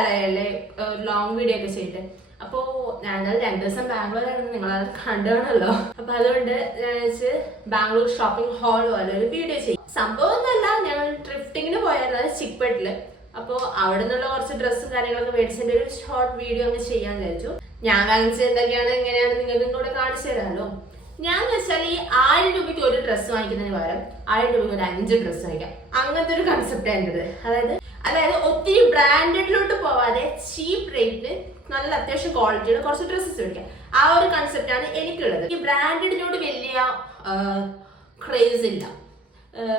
കാലമായല്ലേ long video ഒക്കെ ചെയ്തിട്ട്. അപ്പോ ഞങ്ങൾ 2 ദിവസം ബാംഗ്ലൂരായിരുന്നു, നിങ്ങളത് കണ്ടാണല്ലോ. അപ്പൊ അതുകൊണ്ട് ഞാൻ വെച്ച് ബാംഗ്ലൂർ ഷോപ്പിംഗ് ഹാൾ പോലെ ഒരു വീഡിയോ ചെയ്യും. സംഭവം ഒന്നല്ല, ഞങ്ങൾ ഡ്രിഫ്റ്റിങ്ങിന് പോയായിരുന്നു ചിക്പേട്ടില്. അപ്പോ അവിടെ നിന്നുള്ള കുറച്ച് ഡ്രസ്സും കാര്യങ്ങളൊക്കെ മേടിച്ചതിന്റെ ഒരു ഷോർട്ട് വീഡിയോ ഒന്ന് ചെയ്യാൻ വിചാരിച്ചു. ഞാൻ വാങ്ങിച്ചത് എന്തൊക്കെയാണ് എങ്ങനെയാണ് നിങ്ങൾക്കും കൂടെ കാണിച്ചു തരാമല്ലോ. ഞാൻ വെച്ചാൽ ഈ 1000 രൂപയ്ക്ക് ഒരു ഡ്രസ്സ് വാങ്ങിക്കുന്നതിന് പകരം 1000 രൂപയ്ക്ക് ഒരു 5 ഡ്രസ്സ് വാങ്ങിക്കാം, അങ്ങനത്തെ ഒരു കൺസെപ്റ്റ് ആയിരുന്നത്. അതായത് ഒത്തിരി ബ്രാൻഡഡിലോട്ട് പോവാതെ ചീപ്പ് റേറ്റിന് നല്ല അത്യാവശ്യം ക്വാളിറ്റിയുടെ കുറച്ച് ഡ്രസ്സസ് മേടിക്കാം. ആ ഒരു കൺസെപ്റ്റ് ആണ് എനിക്കുള്ളത്. ഈ ബ്രാൻഡഡിനോട് വലിയ ക്രേസ് ഇല്ല.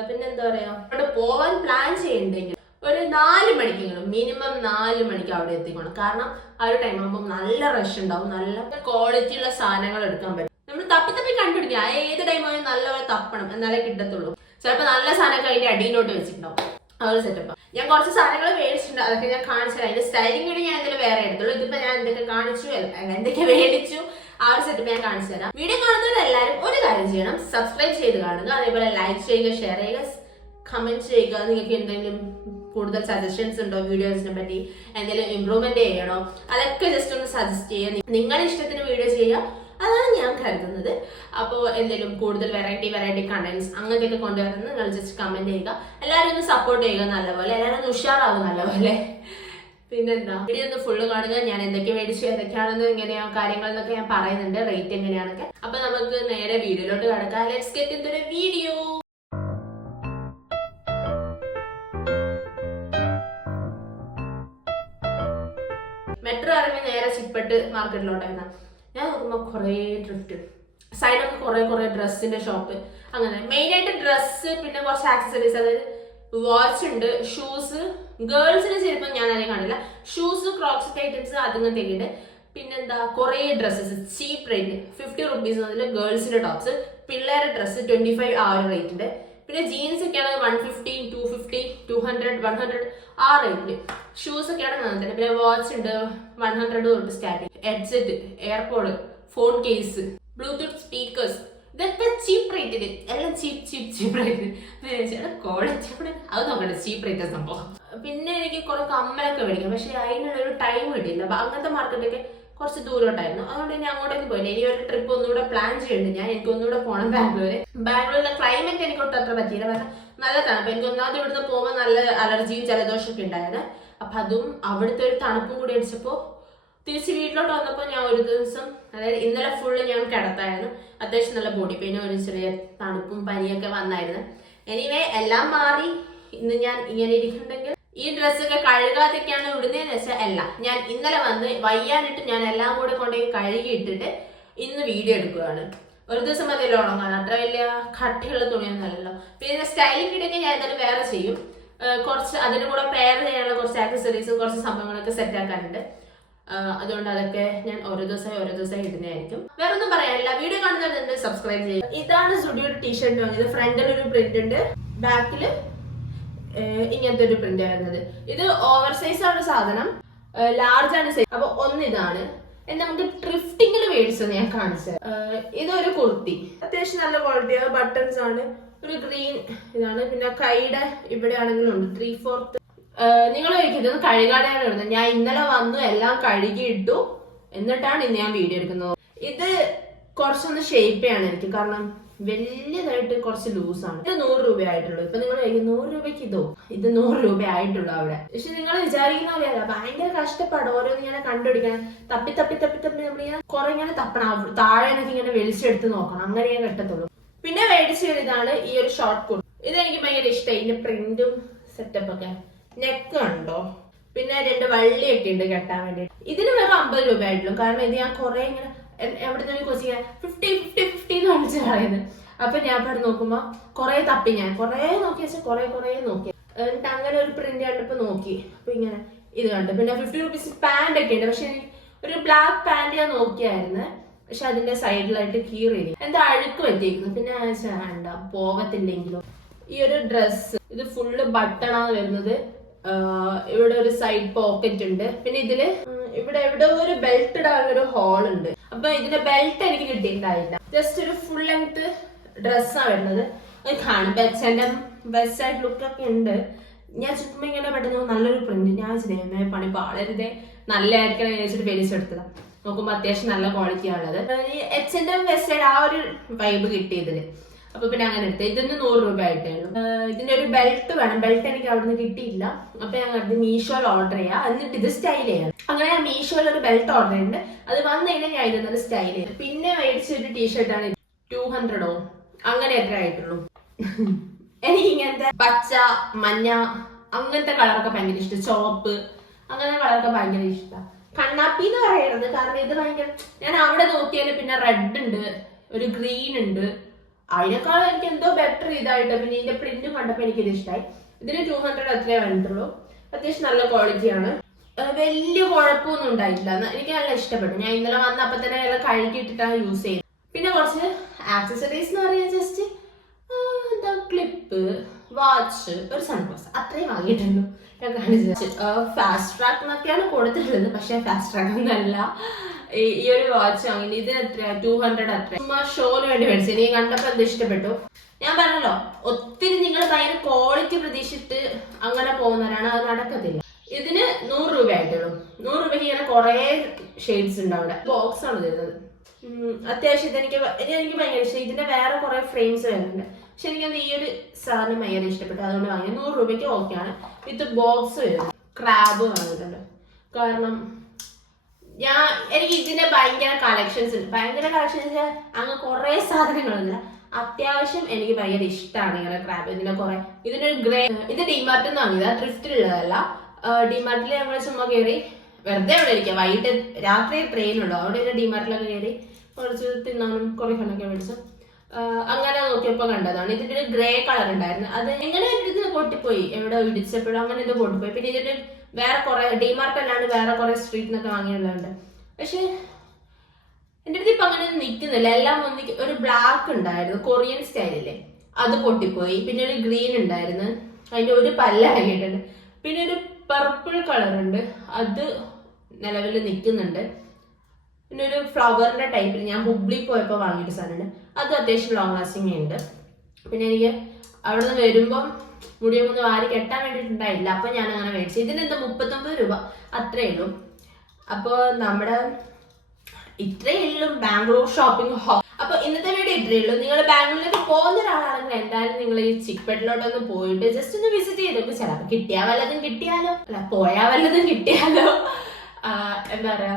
പിന്നെന്താ പറയാ, അവിടെ പോവാൻ പ്ലാൻ ചെയ്യണ്ടെങ്കിൽ ഒരു 4 മണിക്കെങ്കിലും, മിനിമം 4 മണിക്ക് അവിടെ എത്തിക്കണം. കാരണം ആ ഒരു ടൈം ആകുമ്പോൾ നല്ല റഷ് ഉണ്ടാവും, നല്ല ക്വാളിറ്റി ഉള്ള സാധനങ്ങൾ എടുക്കാൻ പറ്റും. നമ്മൾ തപ്പി കണ്ടുപിടിക്കുക, ഏത് ടൈം ആയാലും നല്ലപോലെ തപ്പണം, എന്നാലേ കിട്ടത്തുള്ളൂ. ചിലപ്പോൾ നല്ല സാധനമൊക്കെ അതിന്റെ അടിയിലോട്ട് വെച്ചിട്ടുണ്ടാവും. ആ ഒരു സെറ്റപ്പ്. ഞാൻ കുറച്ച് സാധനങ്ങൾ മേടിച്ചിട്ടുണ്ട്, അതൊക്കെ ഞാൻ കാണിച്ചു തരാം. അതിന്റെ സ്റ്റൈലിംഗ് വീഡിയോ ഞാൻ എന്തെങ്കിലും വേറെ എടുത്തുള്ളൂ. ഇതിപ്പോ ഞാൻ എന്തൊക്കെ കാണിച്ചു, എന്തൊക്കെ മേടിച്ചു, ആ ഒരു സെറ്റപ്പ് ഞാൻ കാണിച്ചു തരാം. വീഡിയോ കാണുന്നവരെല്ലാവരും ഒരു കാര്യം ചെയ്യണം, സബ്സ്ക്രൈബ് ചെയ്ത് കാണുക, അതേപോലെ ലൈക്ക് ചെയ്യുക, ഷെയർ ചെയ്യുക, കമന്റ് ചെയ്യുക. നിങ്ങൾക്ക് എന്തെങ്കിലും കൂടുതൽ സജഷൻസ് ഉണ്ടോ വീഡിയോസിനെ പറ്റി, എന്തെങ്കിലും ഇംപ്രൂവ്മെന്റ് ചെയ്യണോ, അതൊക്കെ ജസ്റ്റ് ഒന്ന് സജസ്റ്റ് ചെയ്യുക. നിങ്ങളുടെ ഇഷ്ടത്തിന് വീഡിയോ ചെയ്യുക, അതാണ് ഞാൻ കരുതുന്നത്. അപ്പോൾ എന്തെങ്കിലും കൂടുതൽ വെറൈറ്റി കണ്ടന്റ്സ് അങ്ങനത്തെയൊക്കെ കൊണ്ടുവരുന്നത് നിങ്ങൾ ജസ്റ്റ് കമന്റ് ചെയ്യുക. എല്ലാവരും ഒന്ന് സപ്പോർട്ട് ചെയ്യുക നല്ലപോലെ, എല്ലാവരും ഒന്ന് ഉഷാറാവും നല്ലപോലെ. പിന്നെന്താ, വീഡിയോ ഒന്ന് ഫുള്ള് കാണുക. ഞാൻ എന്തൊക്കെ മേടിച്ചു, ഏതൊക്കെയാണെന്ന് എങ്ങനെയാ കാര്യങ്ങൾ എന്നൊക്കെ ഞാൻ പറയുന്നുണ്ട്, റേറ്റ് എങ്ങനെയാണൊക്കെ. അപ്പൊ നമുക്ക് നേരെ വീഡിയോയിലോട്ട് കടക്കാം. Let's get into the video. Metro ഇറങ്ങി നേരെ ചിക്പേട്ട് മാർക്കറ്റിലോട്ടായിരുന്നു. ഞാൻ നോക്കുമ്പോൾ കുറേ ഡ്രിഫ്റ്റ് സൈഡൊക്കെ കുറേ ഡ്രസ്സിന്റെ ഷോപ്പ്, അങ്ങനെ മെയിനായിട്ട് ഡ്രസ്സ്, പിന്നെ കുറച്ച് ആക്സസറീസ്, അതായത് വാച്ച് ഉണ്ട്, ഷൂസ്, ഗേൾസിന് ചെരുപ്പം ഞാൻ അതിനെ കാണില്ല, ഷൂസ്, ക്രോക്സ് ഐറ്റംസ് അതങ്ങനത്തെ ഉണ്ട്. പിന്നെന്താ കുറേ ഡ്രസ്സസ് ചീപ്പ് റേറ്റ്, 50 റുപ്പീസ് മുതൽ ഗേൾസിന്റെ ടോപ്സ്, പിള്ളേരുടെ ഡ്രസ്സ് 25 ആ ഒരു റേറ്റിന്റെ. പിന്നെ ജീൻസ് ഒക്കെയാണ് 150, 250, 200, 100 ആ റേറ്റില്. ഷൂസ് ഒക്കെയാണ് തന്നെ. പിന്നെ വാച്ച് ഉണ്ട് 100 തൊട്ട് starting. Headset, AirPod, phone case, Bluetooth speakers, ഇതൊക്കെ ചീപ്പ് റേറ്റില്, എല്ലാം ചീപ്പ് റേറ്റില്. കോളേജ് അത് നോക്കണ്ട, ചീപ്പ് റേറ്റ് സംഭവം. പിന്നെ എനിക്ക് കുറെ കമ്മലൊക്കെ മേടിക്കാം, പക്ഷെ അതിനുള്ള ഒരു ടൈം കിട്ടിയില്ല. അപ്പൊ അങ്ങനത്തെ മാർക്കറ്റൊക്കെ കുറച്ച് ദൂരോട്ടായിരുന്നു, അതുകൊണ്ട് ഞാൻ അങ്ങോട്ടേക്ക് പോയില്ല. ഇനി ഒരു ട്രിപ്പ് ഒന്നുകൂടെ പ്ലാൻ ചെയ്യുന്നുണ്ട് ഞാൻ. എനിക്ക് ഒന്നുകൂടെ പോകണം ബാംഗ്ലൂരിലെ ക്ലൈമറ്റ് എനിക്ക് ഒട്ടും അത്ര പറ്റിയില്ല, കാരണം നല്ല തണുപ്പ്. എനിക്ക് ഒന്നാമത് ഇവിടുന്ന് പോകുമ്പോൾ നല്ല അലർജിയും ജലദോഷമൊക്കെ ഉണ്ടായിരുന്നു. അപ്പൊ അതും അവിടുത്തെ ഒരു തണുപ്പും കൂടി അടിച്ചപ്പോ തിരിച്ച് വീട്ടിലോട്ട് വന്നപ്പോൾ ഞാൻ ഒരു ദിവസം, അതായത് ഇന്നലെ ഫുള്ള് ഞാൻ കിടത്തായിരുന്നു. അത്യാവശ്യം നല്ല ബോഡി പെയിനും ഒരു ചെറിയ തണുപ്പും പനിയൊക്കെ വന്നായിരുന്നു. എനിവേ എല്ലാം മാറി. ഇന്ന് ഞാൻ ഇങ്ങനെ ഇരിക്കുന്നുണ്ടെങ്കിൽ ഈ ഡ്രസ്സൊക്കെ കഴുകാതൊക്കെയാണ് ഇടുന്നതെന്ന് വെച്ചാൽ അല്ല, ഞാൻ ഇന്നലെ വന്ന് വയ്യാനിട്ട് ഞാൻ എല്ലാം കൂടെ കൊണ്ടുപോയി കഴുകി ഇട്ടിട്ട് ഇന്ന് വീഡിയോ എടുക്കുകയാണ്. ഒരു ദിവസം മതിയല്ലോ ഉണങ്ങാൻ, അത്ര വലിയ കട്ടിയുള്ള തുണിയൊന്നും അല്ലല്ലോ. പിന്നെ സ്റ്റൈലിംഗ് വീഡിയോ ഒക്കെ ഞാൻ എന്തായാലും വേറെ ചെയ്യും. കുറച്ച് അതിന് കൂടെ പെയർ ചെയ്യാനുള്ള കുറച്ച് ആക്സസറീസും കുറച്ച് സംഭവങ്ങളൊക്കെ സെറ്റ് ആക്കാനുണ്ട്. അതുകൊണ്ട് അതൊക്കെ ഞാൻ ഓരോ ദിവസമായി ഇടുന്നതായിരിക്കും. വേറെ ഒന്നും പറയാനില്ല. വീഡിയോ കാണുന്നവർ സബ്സ്ക്രൈബ് ചെയ്യുക. ഇതാണ് സ്റ്റുഡിയോയുടെ ടീഷർട്ട് വാങ്ങിയത്. ഫ്രണ്ടിൽ ഒരു പ്രിന്റ് ഉണ്ട്, ബാക്കില് ഇങ്ങനത്തെ ഒരു പ്രിന്റ് വരുന്നത്. ഇത് ഓവർ സൈസ് ആണ് സാധനം, ലാർജ് ആണ് സൈസ്. അപ്പൊ ഒന്നിതാണ് നമുക്ക് ഡ്രിഫ്റ്റിങ്ങിൽ മേടിച്ചത് ഞാൻ കാണിച്ചത്. ഇതൊരു കുർത്തി, അത്യാവശ്യം നല്ല ക്വാളിറ്റി, ബട്ടൺസ് ആണ്, ഒരു ഗ്രീൻ ഇതാണ്. പിന്നെ കൈയുടെ ഇവിടെ ആണെങ്കിലും ഉണ്ട് 3/4. നിങ്ങൾ ചോദിക്കുന്നത് കഴുകാതെയാണ് ഇടുന്നത്. ഞാൻ ഇന്നലെ വന്നു എല്ലാം കഴുകിയിട്ടു, എന്നിട്ടാണ് ഇന്ന് ഞാൻ വീഡിയോ എടുക്കുന്നത്. ഇത് കുറച്ചൊന്ന് ഷേപ്പ് ചെയ്യാണ് എനിക്ക്, കാരണം വലിയതായിട്ട് കുറച്ച് ലൂസാണ്. ഇത് 100 രൂപ ആയിട്ടുള്ളൂ. ഇപ്പൊ നിങ്ങൾ 100 രൂപയ്ക്ക് ഇത് 100 രൂപ ആയിട്ടുള്ളൂ അവിടെ. പക്ഷെ നിങ്ങൾ വിചാരിക്കുന്ന പോലെയല്ല, ഭയങ്കര കഷ്ടപ്പാട് ഓരോന്ന് ഇങ്ങനെ കണ്ടുപിടിക്കാൻ. തപ്പി നമ്മളിങ്ങനെ കുറെ ഇങ്ങനെ തപ്പണം, താഴെ എനിക്ക് ഇങ്ങനെ വെളിച്ചെടുത്ത് നോക്കണം, അങ്ങനെയേ കിട്ടത്തുള്ളൂ. പിന്നെ മേടിച്ചത് ഇതാണ്, ഈ ഒരു ഷോർട്ട് കുർത്തി. ഇത് എനിക്ക് ഭയങ്കര ഇഷ്ടമായി. ഇതിന്റെ പ്രിന്റും സെറ്റപ്പ് ഒക്കെ, നെക്ക് ഉണ്ടോ, പിന്നെ 2 വള്ളിയൊക്കെ ഉണ്ട് കെട്ടാൻ വേണ്ടിട്ട്. ഇതിന് വെറും 50 രൂപ ആയിട്ടുള്ളൂ. കാരണം ഇത് ഞാൻ കുറെ ഇങ്ങനെ എവിടെ നിന്ന് കൊച്ചിങ്ങനെ 50 എന്ന് വിളിച്ച് പറയുന്നത്. അപ്പൊ ഞാൻ ഇവിടെ നോക്കുമ്പോ കുറെ തപ്പി, ഞാൻ കുറെ നോക്കി വെച്ചാൽ കുറെ നോക്കി. എന്നിട്ട് അങ്ങനെ ഒരു പ്രിന്റ് കണ്ടപ്പോ നോക്കി, അപ്പൊ ഇങ്ങനെ ഇത് കണ്ടു. പിന്നെ 50 റുപ്പീസ് പാന്റ് ഒക്കെ ഉണ്ട്. പക്ഷെ ഒരു ബ്ലാക്ക് പാന്റ് ഞാൻ നോക്കിയായിരുന്നു, പക്ഷെ അതിന്റെ സൈഡിലായിട്ട് കീറി എന്താ അഴുക്ക് പറ്റിയിരിക്കുന്നു. പിന്നെ വേണ്ട, പോകത്തില്ലെങ്കിലും. ഈ ഒരു ഡ്രസ്സ് ഇത് ഫുള്ള് ബട്ടണാണ് വരുന്നത്. ഇവിടെ ഒരു സൈഡ് പോക്കറ്റ് ഉണ്ട്. പിന്നെ ഇതില് ഇവിടെ എവിടെ ഒരു ബെൽറ്റ് ഇടാനുള്ള ഒരു ഹോൾ ഉണ്ട്. അപ്പൊ ഇതിന്റെ ബെൽറ്റ് എനിക്ക് കിട്ടിയിട്ടുണ്ടായില്ല. ജസ്റ്റ് ഒരു ഫുൾ ലെങ്ത് ഡ്രസ്സാണ് വരുന്നത്. അത് കാണും, എന്റെ ബെസ്റ്റ് ആയിട്ട് ലുക്കൊക്കെ ഉണ്ട്. ഞാൻ ചുമ്മാ ഇങ്ങനെ പെട്ടെന്ന് നല്ലൊരു പ്രിന്റ് ഞാൻ വെച്ചിട്ടേ പണി പാടരുതേ നല്ലതായിരിക്കണം വിചാരിച്ചിട്ട് വലിച്ചെടുത്തതാണ്. നോക്കുമ്പോൾ അത്യാവശ്യം നല്ല ക്വാളിറ്റി ആണുള്ളത്. H&M വെസ്റ്റേഡ് ആ ഒരു വൈബ് കിട്ടിയതിന്. അപ്പൊ പിന്നെ അങ്ങനെ എടുത്തത്. ഇതിന് 100 രൂപ ആയിട്ടായിരുന്നു. ഇതിന്റെ ഒരു ബെൽറ്റ് വേണം. ബെൽറ്റ് എനിക്ക് അവിടെ നിന്ന് കിട്ടിയില്ല. അപ്പൊ ഞാൻ കരുതി മീഷോയിൽ ഓർഡർ ചെയ്യാം, എന്നിട്ട് ഇത് സ്റ്റൈൽ ചെയ്യാം. അങ്ങനെ ഞാൻ മീഷോയിൽ ഒരു ബെൽറ്റ് ഓർഡർ ചെയ്യുന്നുണ്ട്. അത് വന്നു കഴിഞ്ഞാൽ ഞാൻ ഇതൊന്നും സ്റ്റൈൽ ചെയ്യും. പിന്നെ മേടിച്ചൊരു ടീഷർട്ടാണ് 200 അങ്ങനെ എത്ര ആയിട്ടുള്ളൂ. എനിക്ക് ഇങ്ങനത്തെ പച്ച, മഞ്ഞ അങ്ങനത്തെ കളറൊക്കെ ഭയങ്കര ഇഷ്ടം. ചോപ്പ് അങ്ങനെ കളറൊക്കെ ഭയങ്കര ഇഷ്ടമാണ്. കണ്ണാപ്പി എന്ന് പറയുന്നത് കാരണം ഇത് ഭയങ്കര, ഞാൻ അവിടെ നോക്കിയാല് പിന്നെ റെഡ് ഉണ്ട്, ഒരു ഗ്രീൻ ഉണ്ട്. അതിനേക്കാളും എനിക്ക് എന്തോ ബെറ്റർ ഇതായിട്ട്. പിന്നെ ഇതിന്റെ പ്രിന്റും കണ്ടപ്പോൾ എനിക്കിത് ഇഷ്ടമായി. ഇതിന് 200 അത്രേ വേണ്ടിട്ടുള്ളൂ. അത്യാവശ്യം നല്ല ക്വാളിറ്റിയാണ്. വലിയ കുഴപ്പമൊന്നും ഉണ്ടായിട്ടില്ല. എനിക്ക് നല്ല ഇഷ്ടപ്പെട്ടു. ഞാൻ ഇന്നലെ വന്നപ്പോൾ തന്നെ എല്ലാം കഴുകിയിട്ടിട്ടാണ് യൂസ് ചെയ്യുന്നത്. പിന്നെ കുറച്ച് ആക്സസറീസ് എന്ന് പറയാൻ ജസ്റ്റ് എന്താ ക്ലിപ്പ്, വാച്ച്, ഒരു സൺഗ്ലാസ് അത്രയും വാങ്ങിയിട്ടുള്ളൂ. ഞാൻ കാണിച്ചു. ഫാസ്റ്റ് ട്രാക്ക് എന്നൊക്കെയാണ് കൊടുത്തിട്ടുള്ളത്, പക്ഷെ ഫാസ്റ്റ് ട്രാക്ക് ഒന്നല്ല. ഈ ഒരു വാച്ച് വാങ്ങി. ഇത് എത്ര 200 അത്ര. ചുമ്മാ ഷോന് വേണ്ടി മേടിച്ചു. എനിക്ക് കണ്ടപ്പോൾ എന്ത് ഇഷ്ടപ്പെട്ടു. ഞാൻ പറഞ്ഞല്ലോ, ഒത്തിരി നിങ്ങൾ ഭയങ്കര ക്വാളിറ്റി പ്രതീക്ഷിച്ചിട്ട് അങ്ങനെ പോകുന്നവരാണ്, അത് നടക്കത്തില്ല. ഇതിന് 100 രൂപ ആയിട്ടുള്ളൂ. 100 രൂപയ്ക്ക് ഇങ്ങനെ കുറെ ഷെയ്ഡ്സ് ഉണ്ട്. അവിടെ ബോക്സ് ആണ് തരുന്നത്. അത്യാവശ്യം ഇതെനിക്ക് ഭയങ്കര ഇഷ്ടം. ഇതിന്റെ വേറെ കുറെ ഫ്രെയിംസ് വരുന്നുണ്ട്, പക്ഷെ എനിക്കത് ഈ ഒരു സാധനം ഭയങ്കര ഇഷ്ടപ്പെട്ടു, അതുകൊണ്ട് വാങ്ങി. 100 രൂപയ്ക്ക് ഓക്കെയാണ്. വിത്ത് ബോക്സ് വരും. ക്രാബ് വാങ്ങിയിട്ടുണ്ട്. കാരണം എനിക്ക് ഇതിന്റെ ഭയങ്കര കളക്ഷൻസ് ഉണ്ട്. ഭയങ്കര കളക്ഷൻസ് അങ്ങ് കുറെ സാധനങ്ങളില്ല. അത്യാവശ്യം എനിക്ക് ഭയങ്കര ഇഷ്ടമാണ് ഇങ്ങനെ ക്രാബ്. ഇതിന്റെ കുറെ, ഇതിന്റെ ഒരു ഗ്രേ, ഇത് ഡിമാർട്ടിൽ നിന്ന് വാങ്ങിയതാ, ത്രിഫ്റ്റിലുള്ളതല്ല. ഡിമാർട്ടിൽ ഞങ്ങൾ ചുമ്മാ കയറി വെറുതെ അവിടെ ഇരിക്കാം. വൈകിട്ട് രാത്രി ട്രെയിനുണ്ടോ അവിടെ ഡിമാർട്ടിലൊക്കെ കയറി കുറച്ച് തിന്നാനും കുറെ കണ്ണൊക്കെ മേടിച്ചു. അങ്ങനെ നോക്കിയപ്പോ കണ്ടതാണ്. ഇതിന്റെ ഒരു ഗ്രേ കളർ ഉണ്ടായിരുന്നു. അത് എങ്ങനെ ഇത് പൊട്ടിപ്പോയി, എവിടെ ഇടിച്ചപ്പോഴും അങ്ങനെ ഇത് പൊട്ടിപ്പോയി. പിന്നെ ഇതിന്റെ വേറെ കുറെ ഡിമാർട്ട് അല്ലാണ്ട് വേറെ കുറെ സ്ട്രീറ്റ് നിന്നൊക്കെ വാങ്ങിയുള്ളതുണ്ട്. പക്ഷെ എന്റെ അടുത്ത് ഇപ്പൊ അങ്ങനെ നിൽക്കുന്നില്ല. എല്ലാം ഒരു ബ്ലാക്ക് ഉണ്ടായിരുന്നു, കൊറിയൻ സ്റ്റൈലില്ലേ, അത് പൊട്ടിപ്പോയി. പിന്നെ ഒരു ഗ്രീൻ ഉണ്ടായിരുന്നു, അതിന്റെ ഒരു പല്ല ഇറങ്ങിയിട്ടുണ്ട്. പിന്നെ ഒരു പർപ്പിൾ കളർ ഉണ്ട്, അത് നിലവിൽ നിൽക്കുന്നുണ്ട്. പിന്നെ ഒരു ഫ്ലവറിന്റെ ടൈപ്പിൽ ഞാൻ ഹുബ്ലി പോയപ്പോൾ വാങ്ങിയിട്ട് സാധനമുണ്ട്, അത് അത്യാവശ്യം ലോങ് ലാസ്റ്റിംഗ് ഉണ്ട്. പിന്നെ എനിക്ക് അവിടെ നിന്ന് വരുമ്പം മുടിയൊക്കെ ഒന്ന് വാരി കെട്ടാൻ വേണ്ടിയിട്ടുണ്ടായില്ല, അപ്പൊ ഞാൻ അങ്ങനെ മേടിച്ചു. ഇതിനെന്താ 39 രൂപ അത്രേ ഉള്ളൂ. അപ്പോൾ നമ്മുടെ ഇത്രയേ ഉള്ളൂ ബാംഗ്ലൂർ ഷോപ്പിംഗ് ഹോൾ. അപ്പൊ ഇന്നത്തെ വീഡിയോ ഇത്രയേ ഉള്ളൂ. നിങ്ങൾ ബാംഗ്ലൂരിലേക്ക് പോകുന്ന ഒരാളാണെങ്കിൽ എന്തായാലും നിങ്ങൾ ഈ ചിക്പേട്ടിലോട്ടൊന്ന് പോയിട്ട് ജസ്റ്റ് ഒന്ന് വിസിറ്റ് ചെയ്തോക്ക്. ചിലപ്പോൾ കിട്ടിയാൽ വല്ലതും കിട്ടിയാലോ, അല്ല പോയാൽ വല്ലതും കിട്ടിയാലോ. എന്താ പറയാ,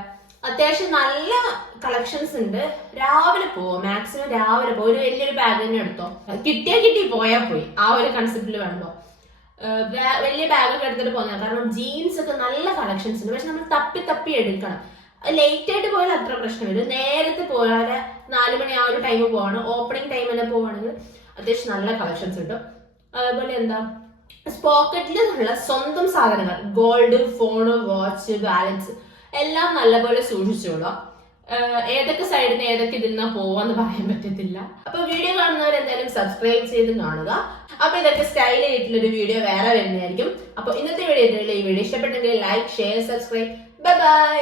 അത്യാവശ്യം നല്ല കളക്ഷൻസ് ഉണ്ട്. രാവിലെ പോവോ, മാക്സിമം രാവിലെ പോവും. ഒരു വലിയൊരു ബാഗ് തന്നെ എടുത്തോ, കിട്ടിയാൽ കിട്ടി, പോയാൽ പോയി, ആ ഒരു കൺസെപ്റ്റിൽ വേണോ. വലിയ ബാഗൊക്കെ എടുത്തിട്ട് പോകുന്നത്. കാരണം ജീൻസ് ഒക്കെ നല്ല കളക്ഷൻസ് ഉണ്ട്, പക്ഷെ നമ്മൾ തപ്പി എടുക്കണം. ലേറ്റ് ആയിട്ട് പോയാൽ അത്ര പ്രശ്നം വരും. നേരത്തെ പോയാൽ 4 മണി ആ ഒരു ടൈം പോവാണ്, ഓപ്പണിംഗ് ടൈം തന്നെ പോവാണെങ്കിൽ അത്യാവശ്യം നല്ല കളക്ഷൻസ് കിട്ടും. അതേപോലെ എന്താ പോക്കറ്റിൽ ഉള്ള സ്വന്തം സാധനങ്ങൾ, ഗോൾഡ്, ഫോണ്, വാച്ച്, വാലറ്റ്സ് എല്ലാം നല്ലപോലെ സൂക്ഷിച്ചോളൂ. ഏതൊക്കെ സൈഡിൽ നിന്ന് ഏതൊക്കെ ഇതിൽ നിന്നാ പോവാന്ന് പറയാൻ പറ്റത്തില്ല. അപ്പൊ വീഡിയോ കാണുന്നവർ എന്തായാലും സബ്സ്ക്രൈബ് ചെയ്ത് കാണുക. അപ്പൊ ഇതൊക്കെ സ്റ്റൈൽ ആയിട്ടുള്ളൊരു വീഡിയോ വേറെ വരുന്നതായിരിക്കും. അപ്പൊ ഇന്നത്തെ വീഡിയോ ഈ വീഡിയോ ഇഷ്ടപ്പെട്ടെങ്കിൽ like, share, subscribe. Bye bye.